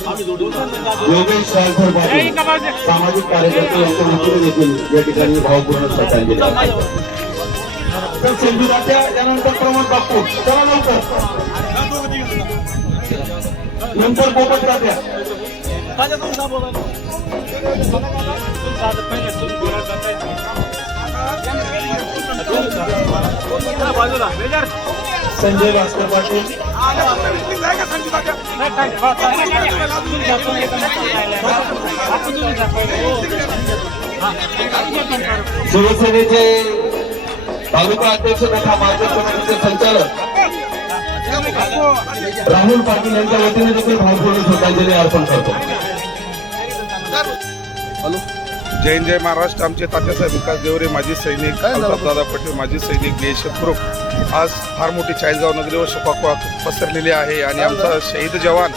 योगेश शाळकर पाटील सामाजिक कार्यकर्ते यांच्या वतीने देखील या ठिकाणी भावपूर्ण श्रद्धांजली. तर संजू तात्या यानंतर प्रमोद बापू. चला लवकर. नंतर पोपट तात्या. संजय भास्कर पाटील. शिवसेनेचे तालुका अध्यक्ष तथा माजी समितीचे संचालक राहुल पाटील यांच्या वतीने देखील भावपूर्ण श्रद्धांजली अर्पण करतो. हॅलो. जय महाराष्ट्र. आमचे तात्यासाहेब विकास देवरे माजी सैनिक दादा पटेल माजी सैनिक ग्रुप आज फार मोठी चाळीसगाव नगरीवर शोकाकुळा पसरलेली आहे आणि आमचा शहीद जवान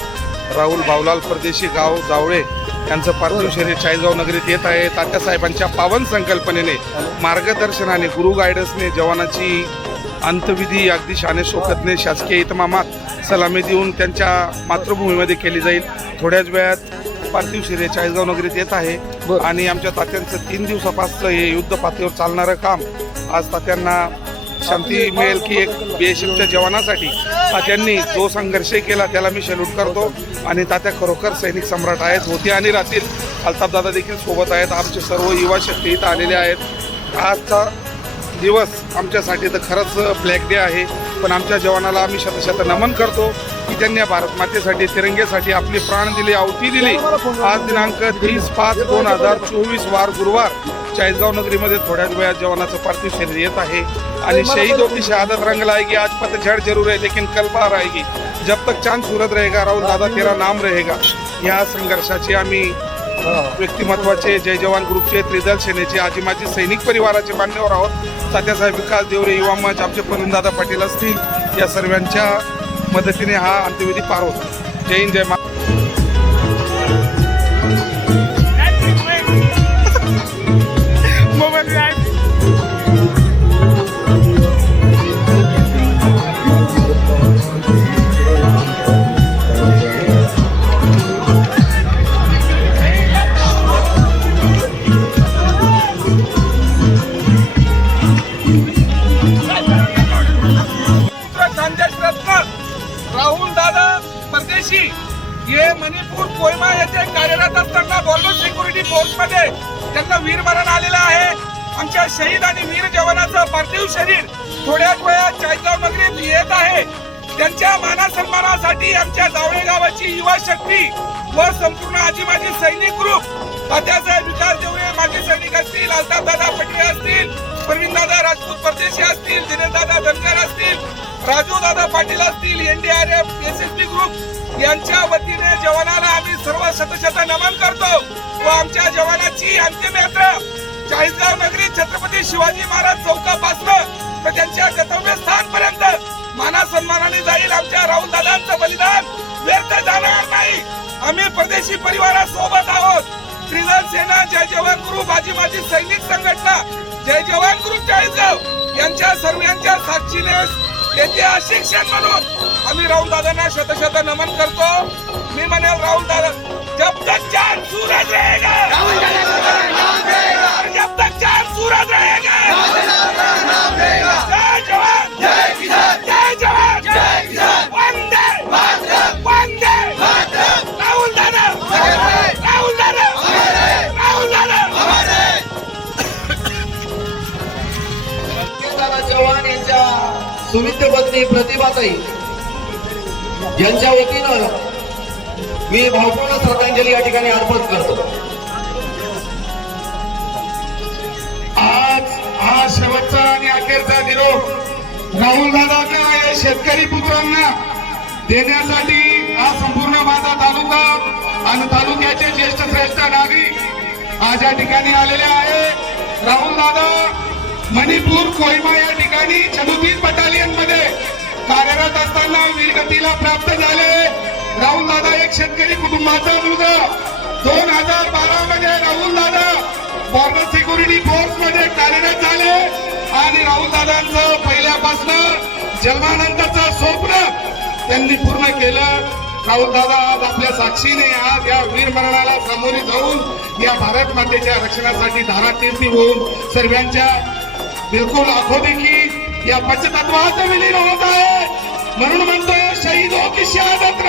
राहुल भावलाल परदेशी गाव जावळे यांचं पार्थिव शरीर चाळीसगाव नगरीत येत आहे. तात्यासाहेबांच्या पावन संकल्पनेने मार्गदर्शनाने गुरु गायडन्सने जवानाची अंतविधी अगदी शाने शोकतने शासकीय इतमामात सलामी देऊन त्यांच्या मातृभूमीमध्ये केली जाईल. थोड्याच वेळात पार्थिव शरीर चाळीसगाव नगरीत येत आहे. आणि आमच्या तात्यांचं तीन दिवसापासून हे युद्ध पातळीवर चालणारं काम आज तात्यांना शांती मिळेल की एक बेशिपच्या जवानासाठी. तात्यांनी जो संघर्ष केला त्याला मी सॅल्यूट करतो. आणि तात्या खरोखर सैनिक सम्राट आहेत होते आणि राहतील अल्ताफदादा देखील सोबत आहेत. आमचे सर्व युवा शक्ती इथं आलेले आहेत. आजचा दिवस आमच्यासाठी तर खरंच ब्लॅक डे आहे. पण आमच्या जवानाला आम्ही शतशत नमन करतो. की त्यांनी भारत मातेसाठी तिरंग्यासाठी आपले प्राण दिले अवती दिली. आज दिनांक तीस पाच दोन हजार चोवीस वार गुरुवार चाळीसगाव नगरीमध्ये थोड्याच वेळात जवानाचं पार्थिव शरीर येत आहे. आणि शहीदों की शहादत रंग लाएगी आज पतझड़ जरूर है लेकिन कल बाहर आएगी. जब तक चांद सूरत रहेगा राहुल दादा तेरा नाम रहेगा. या संघर्षाची आम्ही व्यक्तिमत्वाचे जय जवान ग्रुपचे त्रिदल सेनेचे आजी माजी सैनिक परिवाराचे मान्यवर आहोत. तात्यासाहेब विकास देवरे युवा मंच आमचे प्रवीणदादा पाटील असतील या सर्वांच्या मदतीने हा अंत्यविधी पार होतो. जय हिंद जय मा मणिपूर कोयमा येथे कार्यरत असताना बॉर्डर सिक्युरिटी फोर्समध्ये त्यांना वीरमरण आलेलं आहे. आमच्या शहीद आणि वीर जवानाचं पार्थिव शरीर थोड्याच वेळात चाळीसगाव नगरीत येत आहे. त्यांच्या मानासन्मानासाठी आमच्या जावळे गावाची युवा शक्ती व संपूर्ण आजी माजी सैनिक ग्रुप तात्यासाहेब विकास देवळे माजी सैनिक असतील अल्ताफदादा पटेल असतील प्रवीणदादा राजपूत परदेशी असतील दिनेशदादा धनगर असतील राजूदादा पाटील असतील NDRF S S P group यांच्या वतीने जवानाला आम्ही सर्व शतशत नमन करतो. व आमच्या जवानाची अंतिम यात्रा चाळीसगाव नगरी छत्रपती शिवाजी महाराज चौकापासून तर त्यांच्या गंतव्य स्थानपर्यंत माना सन्मानाने जाईल आमच्या राहुल दादांचं बलिदान. व्यर्थ जाणार नाही. आम्ही परदेशी परिवारासोबत त्रिदल सेना जय जवान ग्रुप आजी माझी सैनिक संघटना जय जवान ग्रुप चाळीसगाव यांच्या सर्वांच्या साक्षीने ऐतिहासिक क्षण म्हणून. आम्ही राहुल दादांना शतशत नमन करतो. मी म्हणेल राहुल दादा जब तक चार सूरज रहेगा सुविद्य पत्नी प्रतिभाताई यांच्या वतीनं मी भावपूर्ण श्रद्धांजली या ठिकाणी अर्पण करतो. आज हा शेवटचा आणि अखेरचा निरोप राहुल दादांना या शेतकरी पुत्रांना देण्यासाठी हा संपूर्ण माझा तालुका आणि तालुक्याचे ज्येष्ठ श्रेष्ठ नागरिक आज या ठिकाणी आलेले आहे राहुल दादा मणिपूर कोहिमा या ठिकाणी छदुतीस बटालियनमध्ये कार्यरत असताना वीरगतीला प्राप्त झाले. राहुल दादा एक शेतकरी कुटुंबाचा मुलगा. दोन हजार बारा मध्ये राहुल दादा बॉर्डर सिक्युरिटी फोर्समध्ये कार्यरत झाले. आणि राहुल दादांचं पहिल्यापासून जन्मानंतरचं स्वप्न त्यांनी पूर्ण केलं. राहुल दादा आज आपल्या साक्षीने आज या वीर मरणाला सामोरे जाऊन या भारत मातेच्या रक्षणासाठी धारातीर्थी होऊन सर्वांच्या बिलकुल आखो देखी या पंचतत्वाचं विलीन होत आहे. म्हणून म्हणतो शहीद हो की शहादत